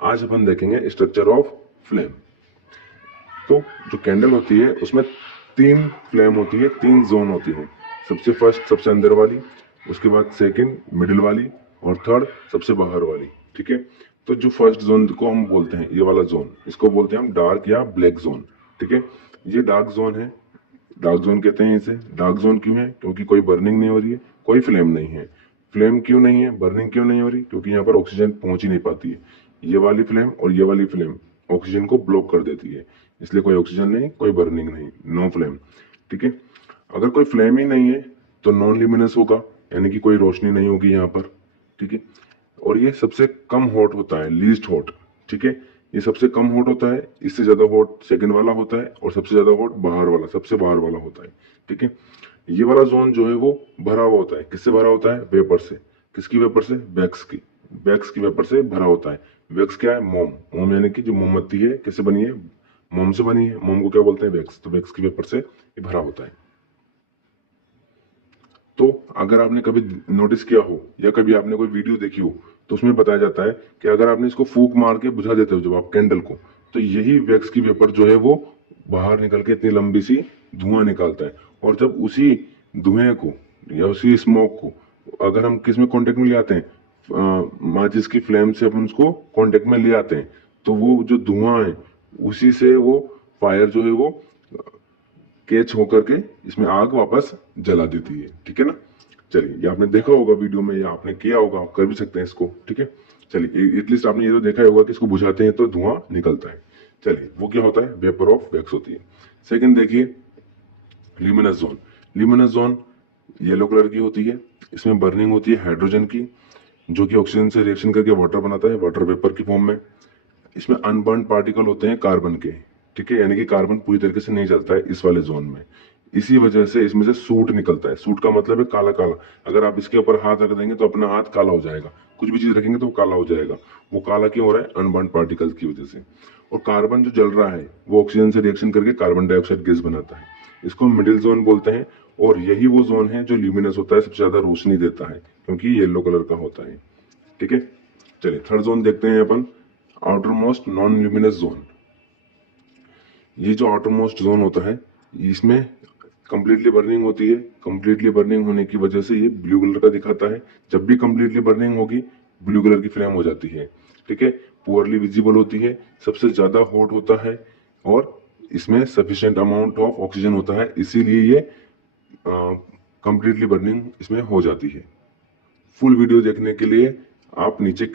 आज अपन देखेंगे structure of flame. तो जो कैंडल होती है उसमें 3 फ्लेम होती है, 3 जोन होती है। सबसे फर्स्ट सबसे अंदर वाली, उसके बाद सेकंड मिडिल वाली और थर्ड सबसे बाहर वाली। ठीक है, तो जो फर्स्ट जोन को हम बोलते हैं, ये वाला जोन, इसको बोलते हैं हम डार्क या ब्लैक जोन। ठीक है, ये डार्क जोन है, डार्क जोन कहते हैं इसे। डार्क जोन क्यों है? क्योंकि कोई बर्निंग नहीं हो रही है, कोई फ्लेम नहीं है। फ्लेम क्यों नहीं है, बर्निंग क्यों नहीं हो रही? क्योंकि यहाँ पर ऑक्सीजन पहुंच ही नहीं पाती है। ये वाली फ्लेम और ये वाली फ्लेम ऑक्सीजन को ब्लॉक कर देती है, इसलिए कोई ऑक्सीजन नहीं, कोई बर्निंग नहीं, नो फ्लेम। ठीक है, अगर कोई फ्लेम ही नहीं है तो नॉन ल्यूमिनस होगा, यानी कि कोई रोशनी नहीं होगी यहाँ पर। ठीक है, और ये सबसे कम हॉट होता है, लीस्ट हॉट। ठीक है, ये सबसे कम हॉट होता है, इससे ज्यादा हॉट सेकंड वाला होता है और सबसे ज्यादा हॉट बाहर वाला, सबसे बाहर वाला होता है। ठीक है, ये वाला जोन जो है वो भरा हुआ होता है। किससे भरा होता है? वेपर से। किसकी वेपर से? वैक्स की। वैक्स की वेपर से भरा होता है। वैक्स क्या है? मोम। मोम यानी कि जो मोमबत्ती है, किससे बनी है? मोम से बनी है। मोम को क्या बोलते हैं? वैक्स। तो वैक्स की वेपर से ये भरा होता है। तो अगर आपने कभी नोटिस किया हो या कभी आपने कोई वीडियो देखी हो तो उसमें बताया जाता है कि अगर आपने इसको फूंक मार के बुझा देते हो जब आप कैंडल को, तो यही वैक्स की वेपर जो है वो बाहर निकल के इतनी लंबी सी धुआं निकालता है। और जब उसी धुएं को या उसी स्मोक को अगर हम किस में कांटेक्ट में ले आते हैं, माचिस की फ्लेम से अपन उसको कांटेक्ट में ले आते हैं, तो वो जो धुआं है उसी से वो फायर जो है वो कैच होकर के इसमें आग वापस जला देती है। ठीक है ना। चलिए, ये आपने देखा होगा वीडियो में या आपने किया होगा, आप कर भी सकते हैं इसको। ठीक है, चलिए, एटलीस्ट आपने ये तो देखा होगा कि इसको बुझाते हैं तो धुआं निकलता है। चलिए, वो क्या होता है? वेपर ऑफ वैक्स होती है। सेकंड देखिए, luminous zone. Luminous zone yellow colour की होती है, इसमें बर्निंग होती है हाइड्रोजन की, जो कि ऑक्सीजन से रिएक्शन करके वाटर बनाता है, वाटर वेपर की फॉर्म में। इसमें अनबर्न पार्टिकल होते हैं कार्बन के। ठीक है, यानी कि कार्बन पूरी तरीके से नहीं जलता है इस वाले जोन में। इसी वजह से इसमें से सूट निकलता है। सूट का मतलब है काला काला। अगर आप इसके ऊपर हाथ रख देंगे तो अपना हाथ काला हो जाएगा, कुछ भी चीज रखेंगे तो वो काला हो जाएगा। वो काला क्यों हो रहा है? अनबर्न पार्टिकल्स की वजह से। और कार्बन जो जल रहा है वो ऑक्सीजन से रिएक्शन करके कार्बन डाइऑक्साइड गैस बनाता है। इसको मिडिल जोन बोलते हैं। और यही वो जोन है जो ल्यूमिनस होता है, सबसे ज्यादा रोशनी देता है, क्योंकि येलो कलर का होता है। ठीक है, चलिए थर्ड जोन देखते हैं अपन, outer most non luminous zone. ये जो आउटर मोस्ट जोन होता है, इसमें कंप्लीटली बर्निंग होती है। कंप्लीटली बर्निंग होने की वजह से ये ब्लू कलर का दिखाता है। जब भी कंप्लीटली बर्निंग होगी, ब्लू कलर की फ्लेम हो जाती है। ठीक है, पुअरली विजिबल होती है, सबसे ज्यादा हॉट होता है और इसमें सफिशिएंट अमाउंट ऑफ ऑक्सीजन होता है, इसीलिए ये कंप्लीटली बर्निंग इसमें हो जाती है। फुल वीडियो देखने के लिए आप नीचे